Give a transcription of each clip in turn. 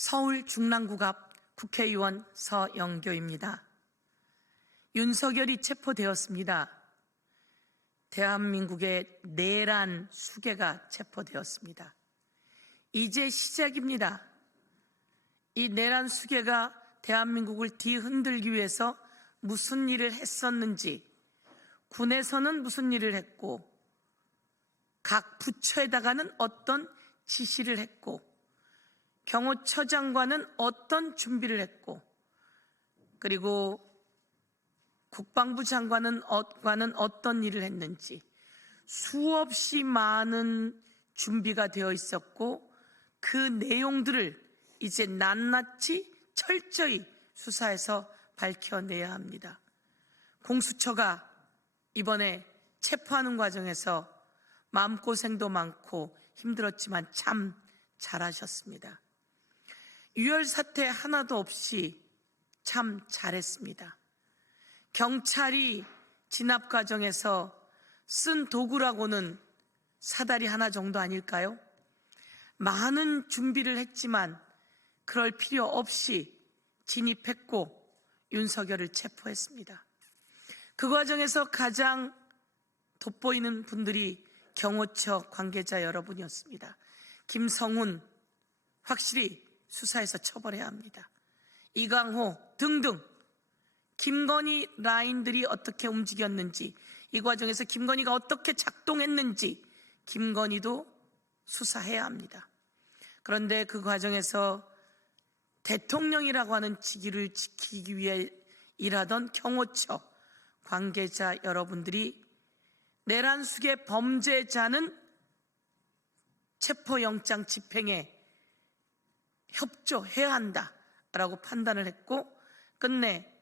서울 중랑구 앞 국회의원 서영교입니다. 윤석열이 체포되었습니다. 대한민국의 내란 수괴가 체포되었습니다. 이제 시작입니다. 이 내란 수괴가 대한민국을 뒤흔들기 위해서 무슨 일을 했었는지, 군에서는 무슨 일을 했고, 각 부처에다가는 어떤 지시를 했고, 경호처장과는 어떤 준비를 했고, 그리고 국방부 장관은 어떤 일을 했는지 수없이 많은 준비가 되어 있었고, 그 내용들을 이제 낱낱이 철저히 수사해서 밝혀내야 합니다. 공수처가 이번에 체포하는 과정에서 마음고생도 많고 힘들었지만 참 잘하셨습니다. 유혈 사태 하나도 없이 참 잘했습니다. 경찰이 진압 과정에서 쓴 도구라고는 사다리 하나 정도 아닐까요? 많은 준비를 했지만 그럴 필요 없이 진입했고 윤석열을 체포했습니다. 그 과정에서 가장 돋보이는 분들이 경호처 관계자 여러분이었습니다. 김성훈 확실히 수사해서 처벌해야 합니다. 이강호 등등 김건희 라인들이 어떻게 움직였는지, 이 과정에서 김건희가 어떻게 작동했는지 김건희도 수사해야 합니다. 그런데 그 과정에서 대통령이라고 하는 직위를 지키기 위해 일하던 경호처 관계자 여러분들이 내란 수괴 범죄자는 체포영장 집행에 협조해야 한다라고 판단을 했고, 끝내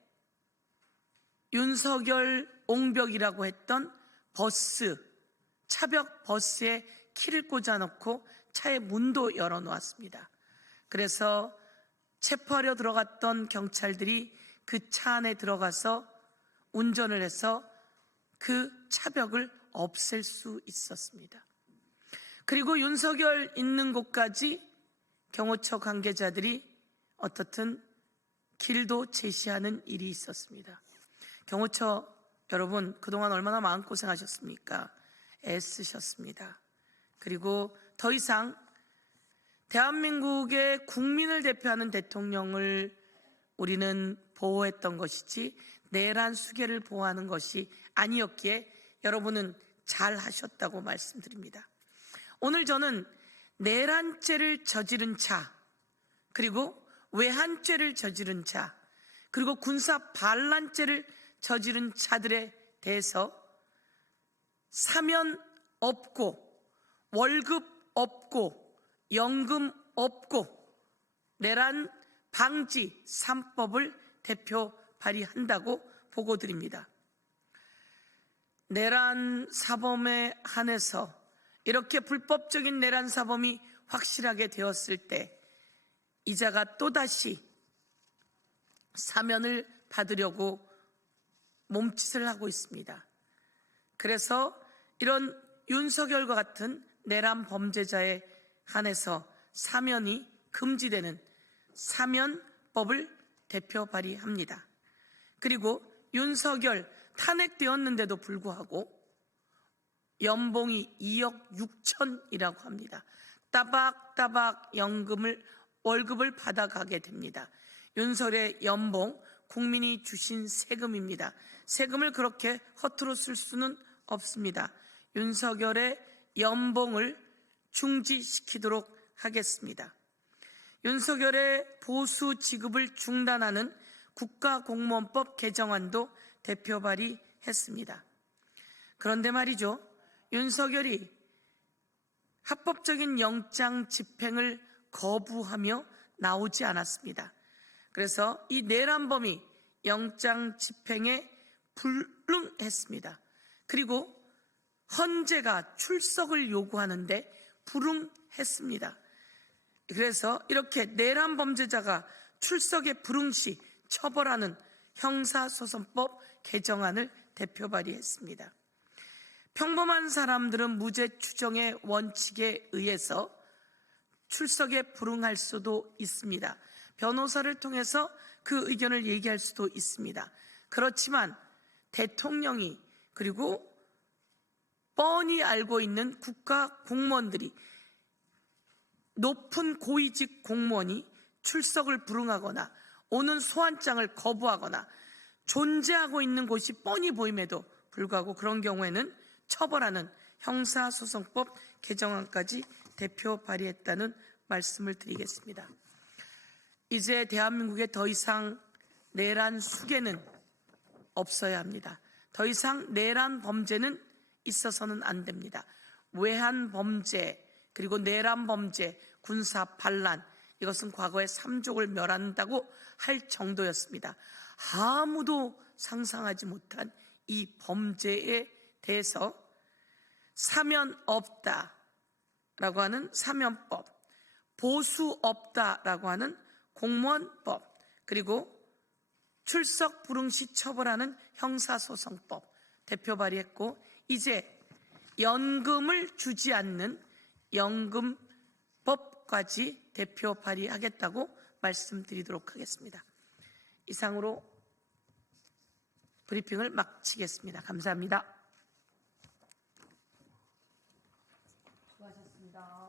윤석열 옹벽이라고 했던 버스, 차벽 버스에 키를 꽂아놓고 차의 문도 열어놓았습니다. 그래서 체포하려 들어갔던 경찰들이 그 차 안에 들어가서 운전을 해서 그 차벽을 없앨 수 있었습니다. 그리고 윤석열 있는 곳까지 경호처 관계자들이 어떻든 길도 제시하는 일이 있었습니다. 경호처 여러분, 그동안 얼마나 마음고생하셨습니까? 애쓰셨습니다. 그리고 더 이상 대한민국의 국민을 대표하는 대통령을 우리는 보호했던 것이지 내란 수괴를 보호하는 것이 아니었기에 여러분은 잘 하셨다고 말씀드립니다. 오늘 저는 내란죄를 저지른 자, 그리고 외환죄를 저지른 자, 그리고 군사 반란죄를 저지른 자들에 대해서 사면 없고 월급 없고 연금 없고 내란 방지 3법을 대표 발의한다고 보고드립니다. 내란 사범에 한해서 이렇게 불법적인 내란 사범이 확실하게 되었을 때 이자가 또다시 사면을 받으려고 몸짓을 하고 있습니다. 그래서 이런 윤석열과 같은 내란 범죄자에 한해서 사면이 금지되는 사면법을 대표 발의합니다. 그리고 윤석열 탄핵되었는데도 불구하고 연봉이 2억 6천이라고 합니다. 따박따박 월급을 받아가게 됩니다. 윤석열의 연봉, 국민이 주신 세금입니다. 세금을 그렇게 허투루 쓸 수는 없습니다. 윤석열의 연봉을 중지시키도록 하겠습니다. 윤석열의 보수 지급을 중단하는 국가공무원법 개정안도 대표 발의했습니다. 그런데 말이죠, 윤석열이 합법적인 영장 집행을 거부하며 나오지 않았습니다. 그래서 이 내란범이 영장 집행에 불응했습니다. 그리고 헌재가 출석을 요구하는데 불응했습니다. 그래서 이렇게 내란 범죄자가 출석에 불응 시 처벌하는 형사소송법 개정안을 대표 발의했습니다. 평범한 사람들은 무죄 추정의 원칙에 의해서 출석에 불응할 수도 있습니다. 변호사를 통해서 그 의견을 얘기할 수도 있습니다. 그렇지만 대통령이 그리고 뻔히 알고 있는 국가 공무원들이, 높은 고위직 공무원이 출석을 불응하거나 오는 소환장을 거부하거나 존재하고 있는 곳이 뻔히 보임에도 불구하고 그런 경우에는 처벌하는 형사소송법 개정안까지 대표 발의했다는 말씀을 드리겠습니다. 이제 대한민국에 더 이상 내란 수괴는 없어야 합니다. 더 이상 내란 범죄는 있어서는 안 됩니다. 외환 범죄, 그리고 내란 범죄, 군사 반란, 이것은 과거에 삼족을 멸한다고 할 정도였습니다. 아무도 상상하지 못한 이 범죄에 대해서 사면 없다라고 하는 사면법, 보수 없다라고 하는 공무원법, 그리고 출석 불응 시 처벌하는 형사소송법 대표 발의했고, 이제 연금을 주지 않는 연금법까지 대표 발의하겠다고 말씀드리도록 하겠습니다. 이상으로 브리핑을 마치겠습니다. 감사합니다. 수고하셨습니다.